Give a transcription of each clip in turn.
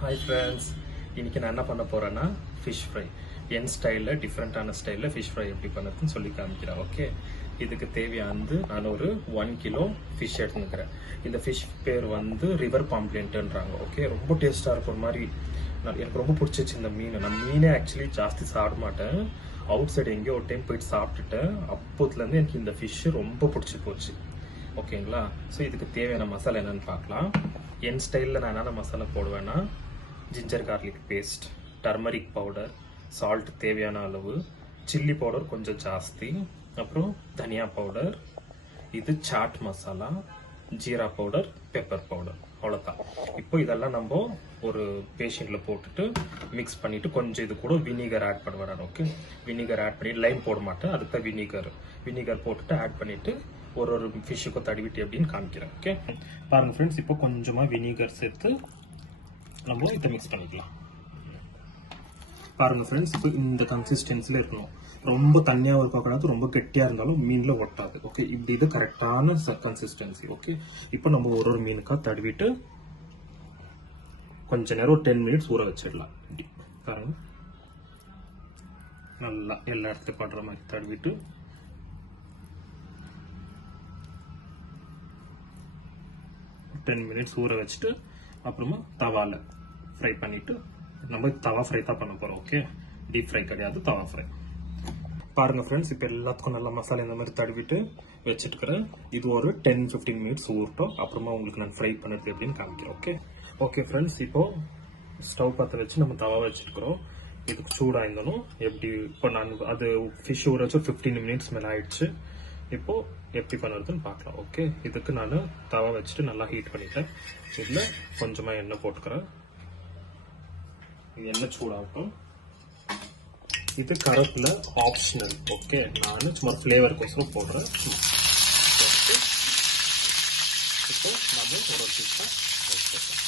Hi friends, இன்னைக்கு நான் என்ன பண்ண போறேன்னா ஃபிஷ் ஃப்ரை. என் ஸ்டைலில் டிஃப்ரெண்ட்டான ஸ்டைலில் ஃபிஷ் ஃப்ரை எப்படி பண்ணுறதுன்னு சொல்லி காமிக்கிறேன். ஓகே, இதுக்கு தேவையானது நான் ஒரு 1 கிலோ ஃபிஷ் எடுத்துக்கிறேன். இந்த ஃபிஷ் பேர் வந்து ரிவர் பாம்ப்ளேண்ட்டுன்றாங்க. ஓகே, ரொம்ப டேஸ்ட்டாக இருக்கும். ஒரு மாதிரி எனக்கு ரொம்ப பிடிச்சிச்சு இந்த மீன். நான் மீனே ஆக்சுவலி ஜாஸ்தி சாப்பிட மாட்டேன். அவுட் சைடு எங்கேயோ ஒரு டைம் போயிட்டு சாப்பிட்டுட்டேன். அப்போத்துலேருந்து எனக்கு இந்த ஃபிஷ்ஷு ரொம்ப பிடிச்சி போச்சு. ஓகேங்களா? ஸோ இதுக்கு தேவையான மசாலா என்னன்னு பார்க்கலாம். என் ஸ்டைலில் நான் என்னென்ன மசாலா போடுவேன்னா, ginger garlic paste, turmeric powder, salt தேவையான அளவு, சில்லி பவுடர் கொஞ்சம் ஜாஸ்தி, அப்புறம் தனியா பவுடர், இது chaat masala, jeera powder, pepper powder, அவ்வளோதான். இப்போ இதெல்லாம் நம்ம ஒரு பேஷனில் போட்டுட்டு மிக்ஸ் பண்ணிட்டு கொஞ்சம் இது கூட வினிகர் ஆட் பண்ணுவேன். ஓகே, வினிகர் ஆட் பண்ணி லைம் போட மாட்டேன், அதுக்கு தான் வினிகர் போட்டுட்டு ஆட் பண்ணிட்டு ஒரு ஃபிஷ்ஷுக்கும் தடவிட்டு எப்படின்னு காமிக்கிறேன். ஓகே, பாருங்க ஃப்ரெண்ட்ஸ், இப்போ கொஞ்சமா வினிகர் சேர்த்து நம்ம இதை மிக்ஸ் பண்ணிக்கலாம். பாருங்க ஃப்ரெண்ட்ஸ், இப்போ இந்த கன்சிஸ்டன்சில இருக்கணும். ரொம்ப தண்ணியாகவும் இருக்கக்கூடாது, ரொம்ப கெட்டியா இருந்தாலும் மீன்ல ஒட்டாது. ஓகே, இப்படி இது கரெக்டான கன்சிஸ்டன்சி. ஓகே, இப்போ நம்ம ஒரு மீனுக்கா தடவிட்டு கொஞ்ச நேரம் 10 மினிட்ஸ் ஊற வச்சிடலாம். இப்படி பாருங்க, நல்லா எல்லா இடத்துலையும் படுற மாதிரி தடவிட்டு மினிட்ஸ் ஊற வச்சுட்டு அப்புறமா தவால ஃப்ரை பண்ணிட்டு, நம்ம தவா ஃப்ரை தான் பண்ண போறோம். ஓகே, டீப் ஃப்ரை கிடையாது, தவா ஃப்ரை. பாருங்க ஃப்ரெண்ட்ஸ், இப்போ எல்லாத்துக்கும் நல்லா மசாலா இந்த மாதிரி தடவிட்டு வச்சுட்டுக்கிறேன். இது ஒரு 10-15 மினிட்ஸ் ஊறட்டும். அப்புறமா உங்களுக்கு நான் ஃப்ரை பண்ணது எப்படின்னு காமிக்கிறேன். ஓகே ஓகே ஃப்ரெண்ட்ஸ், இப்போ ஸ்டவ் பற்ற வச்சு நம்ம தவா வச்சுருக்கிறோம். இதுக்கு சூடாயிருந்தணும். எப்படி இப்போ நான் அது ஃபிஷ் ஊற வச்சு 15 மினிட்ஸ் மேலே ஆயிடுச்சு. இப்போ எப்படி பண்ணுறதுன்னு பார்க்கலாம். ஓகே, இதுக்கு நான் தவா வச்சுட்டு நல்லா ஹீட் பண்ணிட்டேன். இதில் கொஞ்சமாக எண்ணெய் போட்டுக்கிறேன். எண்ணெய் சூடாகட்டும். இது கருவேப்பிலை ஆப்ஷனல். ஓகே, நான் சும்மா ஃப்ளேவருக்கோசரம் போடுறேன். இப்போ நம்ம ஒரு பீஸாக வச்சுக்கலாம்.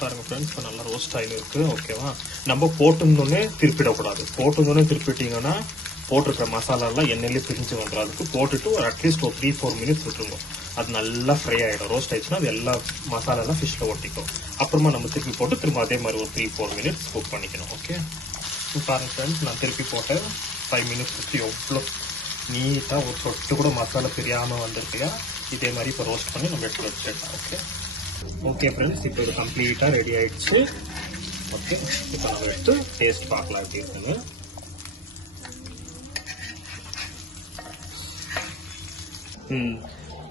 பாருங்க ஃப்ரெண்ட்ஸ், இப்போ நல்லா ரோஸ்ட் ஆகி இருக்கு. ஓகேவா? நம்ம போட்டுருந்தோன்னே திருப்பிடக்கூடாது. போட்டுருந்தோன்னே திருப்பிட்டீங்கன்னா போட்டிருக்கிற மசாலாலாம் எண்ணெயிலே பிரிஞ்சு வந்துடும். அதுக்கு போட்டுட்டு ஒரு அட்லீஸ்ட் ஒரு 3-4 மினிட்ஸ் விட்டுருங்க. அது நல்லா ஃப்ரை ஆகிடும். ரோஸ்ட் ஆயிடுச்சுன்னா அது எல்லா மசாலாலாம் ஃபிஷ்ல ஒட்டிக்கும். அப்புறமா நம்ம திருப்பி போட்டு திரும்ப அதே மாதிரி ஒரு 3-4 மினிட்ஸ் குக் பண்ணிக்கணும். ஓகே, பாருங்க ஃப்ரெண்ட்ஸ், நான் திருப்பி போட்டேன். 5 மினிட்ஸ் எவ்வளோ நீட்டாக ஒரு சொட்டு கூட மசாலா பிரியாமல் வந்திருக்கையா. இதே மாதிரி இப்போ ரோஸ்ட் பண்ணி நம்ம எடுத்து வச்சுக்கலாம். ஓகே ஓகே ஃப்ரெண்ட்ஸ், இப்போ இது கம்ப்ளீட்டாக ரெடி ஆயிடுச்சு. ஓகே, இப்போ நம்ம எடுத்து டேஸ்ட் பார்க்கலாம் எப்படி இருக்குங்க.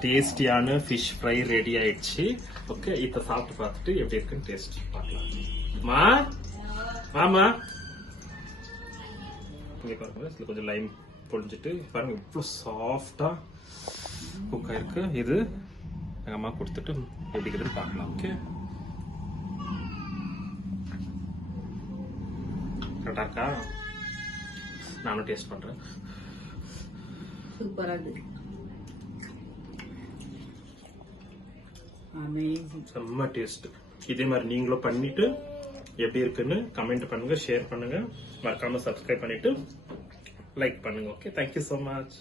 டேஸ்டியான ஃபிஷ் ஃப்ரை ரெடி ஆயிடுச்சு. ஓகே, இப்போ சாப்பிட்டு பார்த்துட்டு எப்படி இருக்குன்னு டேஸ்ட் பார்க்கலாம். ஆமா, பாருங்க, இதுல கொஞ்சம் லைம் பொழிஞ்சிட்டு பாருங்க இவ்வளோ சாஃப்டா குக் ஆயிருக்கு. இது எங்கள் அம்மா கொடுத்துட்டு எப்படி இருக்குதுன்னு பார்க்கலாம். ஓகே, கரெக்டாக இருக்கா? நானும் டேஸ்ட் பண்ணுறேன். சூப்பராக இருக்கு. செம்ம டேஸ்ட். இதே மாதிரி நீங்களும் பண்ணிட்டு எப்படி இருக்குன்னு கமெண்ட் பண்ணுங்க, ஷேர் பண்ணுங்க, மறக்காம சப்ஸ்கிரைப் பண்ணிட்டு லைக் பண்ணுங்க. Okay, thank you so much.